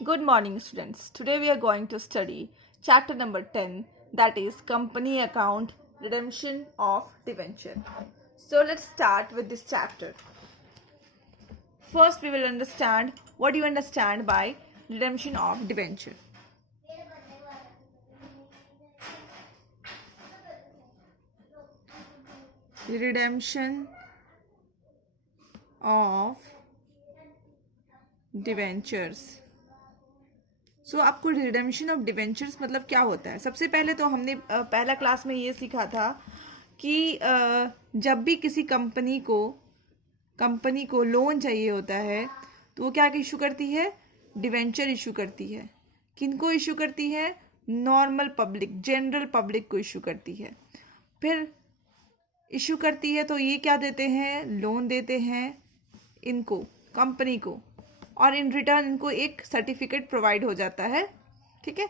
Good morning, students. Today we are going to study chapter number 10, that is Company Account Redemption of Debenture. So let's start with this chapter. First, we will understand what you understand by redemption of debenture. Redemption of debentures. आपको redemption of debentures मतलब क्या होता है? सबसे पहले तो हमने पहला क्लास में ये सीखा था कि जब भी किसी कंपनी को लोन चाहिए होता है तो वो क्या इशू करती है? डिवेंचर इशू करती है. किनको इशू करती है? नॉर्मल पब्लिक, जनरल पब्लिक को इशू करती है. फिर इशू करती है तो ये क्या देते हैं? लोन देते हैं इनको, कंपनी को, और इन रिटर्न इनको एक सर्टिफिकेट प्रोवाइड हो जाता है. ठीक है.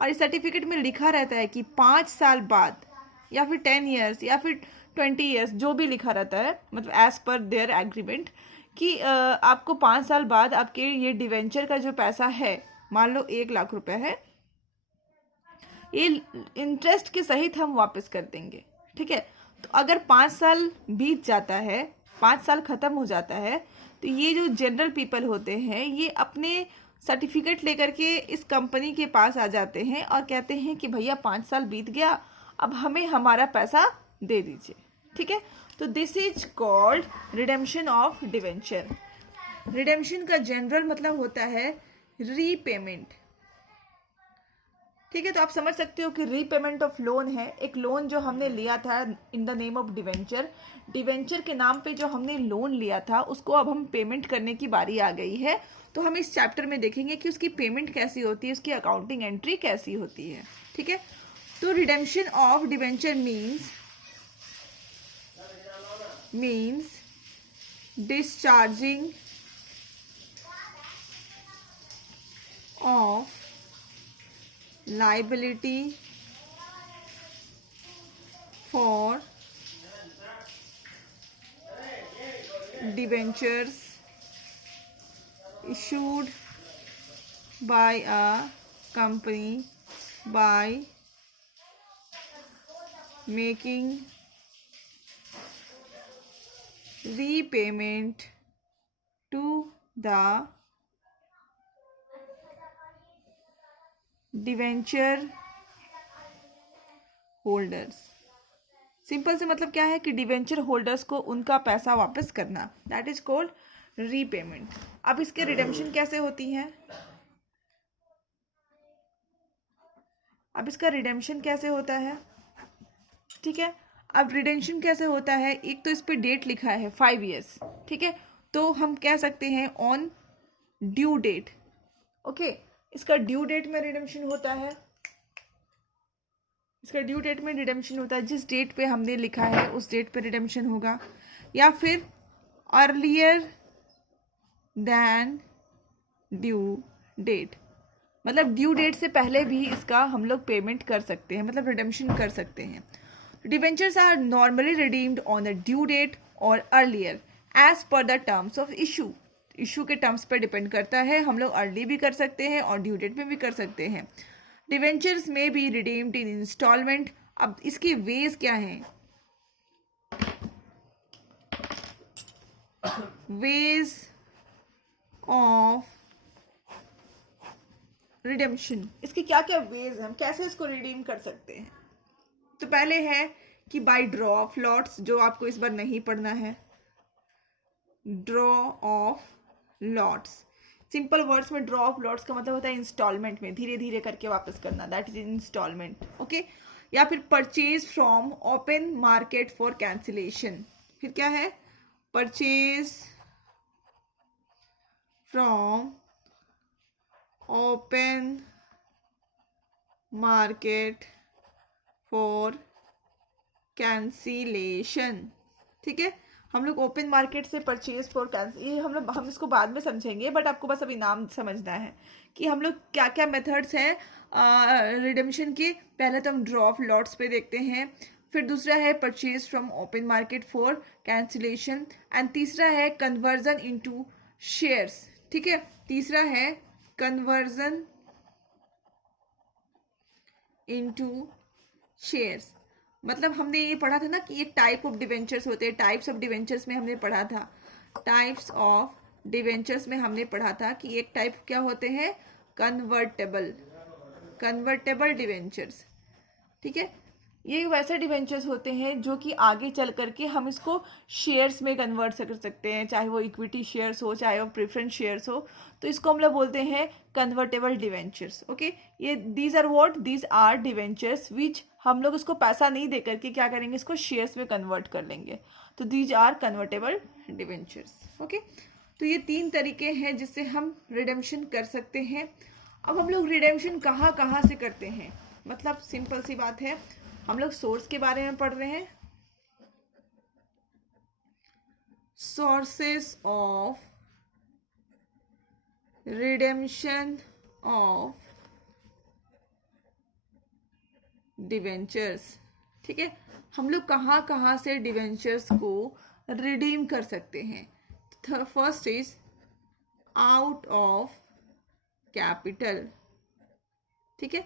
और इस सर्टिफिकेट में लिखा रहता है कि 5 साल बाद या फिर 10 ईयर्स या फिर 20 ईयर्स, जो भी लिखा रहता है, मतलब एज पर देयर एग्रीमेंट, कि आपको 5 साल बाद आपके ये डिवेंचर का जो पैसा है, मान लो 1 लाख रुपए है, ये इंटरेस्ट के सहित हम वापस कर देंगे. ठीक है. तो अगर 5 साल बीत जाता है, 5 साल खत्म हो जाता है, तो ये जो जनरल पीपल होते हैं ये अपने सर्टिफिकेट लेकर के इस कंपनी के पास आ जाते हैं और कहते हैं कि भैया 5 साल बीत गया, अब हमें हमारा पैसा दे दीजिए. ठीक है. तो this is called redemption of debenture. Redemption का जनरल मतलब होता है रीपेमेंट. ठीक है. तो आप समझ सकते हो कि रीपेमेंट ऑफ लोन है, एक लोन जो हमने लिया था in the name of debenture. Debenture के नाम पे जो हमने लोन लिया था उसको अब हम पेमेंट करने की बारी आ गई है. तो हम इस चैप्टर में देखेंगे कि उसकी पेमेंट कैसी होती है, उसकी अकाउंटिंग एंट्री कैसी होती है. ठीक है. तो redemption of debenture means discharging of liability for debentures issued by a company by making repayment to the debenture holders. Simple से मतलब क्या है कि डिवेंचर होल्डर्स को उनका पैसा वापस करना, दैट इज कॉल्ड रीपेमेंट. अब इसके रिडेम्पशन कैसे होती है? अब इसका रिडेम्पशन कैसे होता है? ठीक है. अब रिडेम्पशन कैसे होता है? एक तो इस पे डेट लिखा है 5 ईयर्स. ठीक है. तो हम कह सकते हैं ऑन ड्यू डेट. ओके. इसका ड्यू डेट में रिडेम्पशन होता है. इसका ड्यू डेट में रिडेम्पशन होता है, जिस डेट पे हमने लिखा है उस डेट पे रिडेम्पशन होगा, या फिर अर्लियर देन ड्यू डेट, मतलब ड्यू डेट से पहले भी इसका हम लोग पेमेंट कर सकते हैं, मतलब रिडेम्पशन कर सकते हैं. Debentures are normally redeemed on the due date और earlier as per the terms of issue के टर्म्स पर डिपेंड करता है. हम लोग अर्ली भी कर सकते हैं और ड्यू डेट में भी कर सकते हैं. डिवेंचर्स में बी रिडीम्ड इन इंस्टॉलमेंट. अब इसके वेज क्या हैं? Ways of redemption. इसके क्या क्या वेज हैं, हम कैसे इसको रिडीम कर सकते हैं? तो पहले है कि बाय ड्रॉ ऑफ लॉट्स, जो आपको इस बार नहीं पढ़ना है. Draw of lots, simple words में ड्रॉ ऑफ लॉट्स का मतलब होता है इंस्टॉलमेंट में, धीरे धीरे करके वापस करना, दैट इज इंस्टॉलमेंट. ओके. या फिर purchase from open market for cancellation. फिर क्या है? Purchase from open market for cancellation. ठीक है. हम लोग ओपन मार्केट से परचेज फॉर कैंसिल, ये हम इसको बाद में समझेंगे, बट आपको बस अभी नाम समझना है कि हम लोग क्या क्या मेथड्स हैं रिडेम्पशन के. पहले तो हम ड्रॉ ऑफ लॉट्स पे देखते हैं, फिर दूसरा है purchase from open market for cancellation, and तीसरा है कन्वर्जन इनटू शेयर्स. ठीक है. तीसरा है कन्वर्जन इनटू शेयर्स। मतलब हमने ये पढ़ा था ना कि एक टाइप ऑफ डिवेंचर्स होते हैं, टाइप्स ऑफ डिवेंचर्स में हमने पढ़ा था, टाइप्स ऑफ डिवेंचर्स में हमने पढ़ा था कि एक टाइप क्या होते हैं, कन्वर्टेबल, कन्वर्टेबल डिवेंचर्स। ठीक है, ये वैसे डिवेंचर्स होते हैं जो कि आगे चल करके हम इसको शेयर्स में कन्वर्ट कर सकते हैं, चाहे वो इक्विटी शेयर्स हो, चाहे वो प्रेफरेंस शेयर्स हो, तो इसको हम लोग बोलते हैं कन्वर्टेबल डिवेंचर्स। ओके, ये these are what, these are debentures which हम लोग उसको पैसा नहीं दे करके क्या करेंगे, इसको शेयर्स में कन्वर्ट कर लेंगे, तो these are convertible debentures. Okay, तो ये 3 तरीके हैं जिससे हम रिडेम्पशन कर सकते हैं। अब हम लोग रिडेम्पशन कहाँ कहाँ से करते हैं, मतलब सिंपल सी बात है, हम लोग सोर्स के बारे में पढ़ रहे हैं, sources of redemption of debentures. ठीक है, हम लोग कहाँ कहाँ से डिवेंचर्स को रिडीम कर सकते हैं। First is out of capital. ठीक है,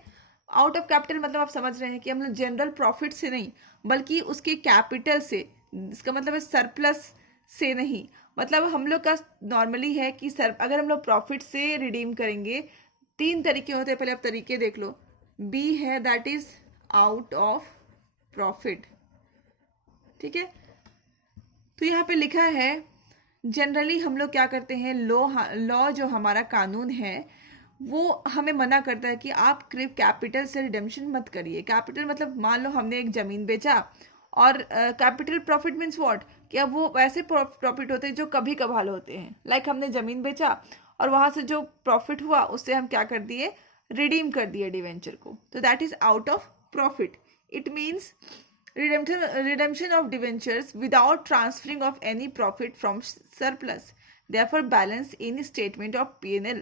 आउट ऑफ कैपिटल मतलब आप समझ रहे हैं कि हम लोग जनरल प्रॉफिट से नहीं, बल्कि उसके कैपिटल से, इसका मतलब है सरप्लस से नहीं। मतलब हम लोग का नॉर्मली है कि अगर हम लोग प्रॉफिट से रिडीम करेंगे, 3 तरीके होते हैं, पहले आप तरीके देख लो। बी है that is out of profit. ठीक है, तो यहाँ पे लिखा है जनरली हम लोग क्या करते हैं, लॉ जो हमारा कानून है वो हमें मना करता है कि आप कैपिटल से रिडेम्पशन मत करिए। कैपिटल मतलब मान लो हमने एक जमीन बेचा, और कैपिटल प्रॉफिट मीन्स व्हाट, कि अब वो वैसे प्रॉफिट होते हैं जो कभी कभार होते हैं। लाइक हमने जमीन बेचा और वहां से जो प्रॉफिट हुआ उससे हम क्या कर दिए, रिडीम कर दिए डिवेंचर को, तो that is out of profit. It means redemption of debentures without transferring of any profit from surplus, therefore balance in statement of P&L।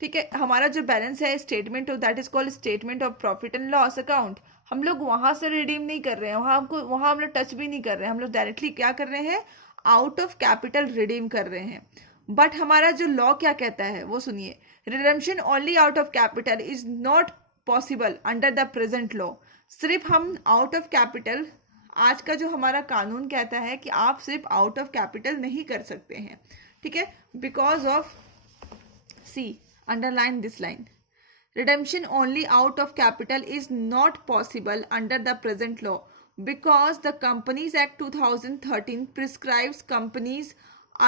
ठीक है, हमारा जो बैलेंस है statement of, that is called statement of profit and loss account, हम लोग वहां से redeem नहीं कर रहे हैं, वहां हम लोग टच भी नहीं कर रहे हैं, हम लोग डायरेक्टली क्या कर रहे हैं, आउट ऑफ कैपिटल रिडीम कर रहे हैं। बट हमारा जो लॉ क्या कहता है वो सुनिए, redemption only out of capital is not possible under the present law. सिर्फ हम आउट ऑफ कैपिटल, आज का जो हमारा कानून कहता है कि आप सिर्फ आउट ऑफ कैपिटल नहीं कर सकते हैं। ठीक है, because of C, underline this line, redemption only out of capital is not possible under the present law because the Companies Act 2013 prescribes companies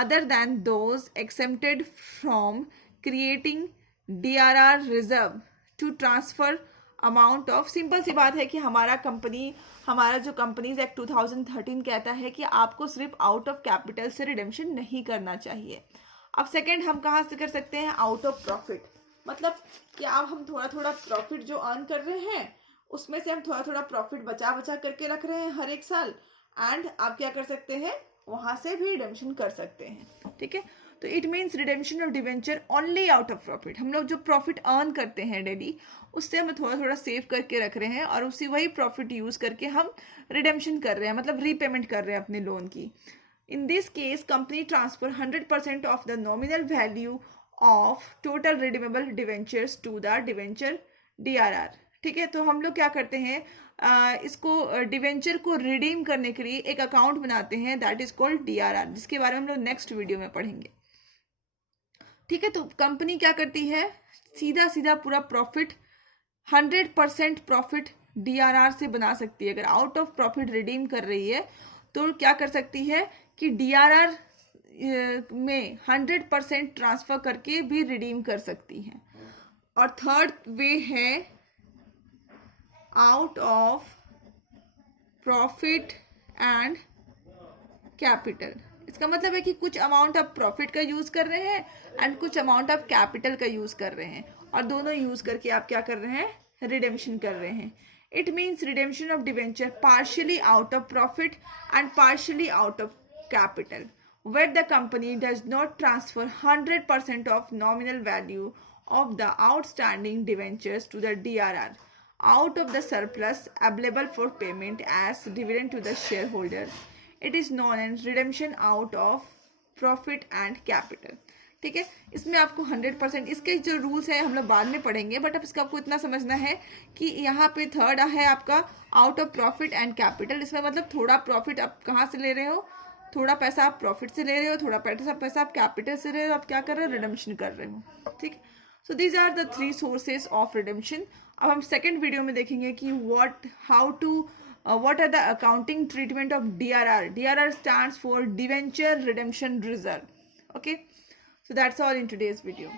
other than those exempted from creating DRR reserve to transfer amount of, simple सी बात है कि हमारा जो companies act 2013 कहता है कि आपको सिर्फ आउट ऑफ कैपिटल से रिडेम्पशन नहीं करना चाहिए। अब सेकंड हम कहाँ से कर सकते हैं, आउट ऑफ प्रॉफिट, मतलब कि अब हम थोड़ा थोड़ा प्रॉफिट जो अर्न कर रहे हैं उसमें से हम थोड़ा थोड़ा प्रॉफिट बचा बचा करके रख रहे हैं हर एक साल, एंड आप क्या कर सकते हैं, वहां से भी रिडेम्पशन कर सकते हैं। ठीक है, तो it means redemption of debenture only out of profit. हम लोग जो प्रॉफिट अर्न करते हैं डेली, उससे हम थोड़ा थोड़ा सेव करके रख रहे हैं और उसी वही प्रॉफिट यूज करके हम रिडेम्पशन कर रहे हैं, मतलब रीपेमेंट कर रहे हैं अपने लोन की। In this case, company transfer 100% of the nominal value of total redeemable debentures to the debenture DRR। ठीक है, तो हम लोग क्या करते हैं, इसको डिवेंचर को रिडीम करने के लिए एक अकाउंट बनाते हैं, दैट इज कॉल्ड DRR, जिसके बारे में हम लोग नेक्स्ट वीडियो में पढ़ेंगे। ठीक है, तो कंपनी क्या करती है, सीधा सीधा पूरा प्रॉफिट 100% प्रॉफिट DRR से बना सकती है। अगर आउट ऑफ प्रॉफिट रिडीम कर रही है तो क्या कर सकती है कि DRR में 100% ट्रांसफर करके भी रिडीम कर सकती है। और थर्ड वे है out of profit and capital. इसका मतलब है कि कुछ अमाउंट आप प्रॉफिट का यूज कर रहे हैं एंड कुछ अमाउंट आप कैपिटल का यूज कर रहे हैं, और दोनों यूज करके आप क्या कर रहे हैं, रिडेम्पशन कर रहे हैं। It means redemption of debenture partially out of profit and partially out of capital, where the company does not transfer 100% of nominal value of the outstanding debentures to the DRR out of the surplus available for payment as dividend to the shareholders. It is known as redemption out of profit and capital। ठीक है। इसमें आपको 100%, इसके जो rules है हम लोग बाद में पढ़ेंगे, बट अब इसका आपको इतना समझना है कि यहाँ पे थर्ड है आपका out of profit and capital. इसमें मतलब थोड़ा प्रॉफिट आप कहाँ से ले रहे हो, थोड़ा पैसा आप प्रॉफिट से ले रहे हो, थोड़ा पैसा आप कैपिटल से ले रहे हो, आप क्या कर रहे हो, रिडम्पशन कर रहे हो, ठीक। So these are the 3 sources of redemption. अब हम सेकेंड वीडियो में देखेंगे कि what are the accounting treatment of DRR. DRR stands for Debenture Redemption Reserve. Okay, so that's all in today's video.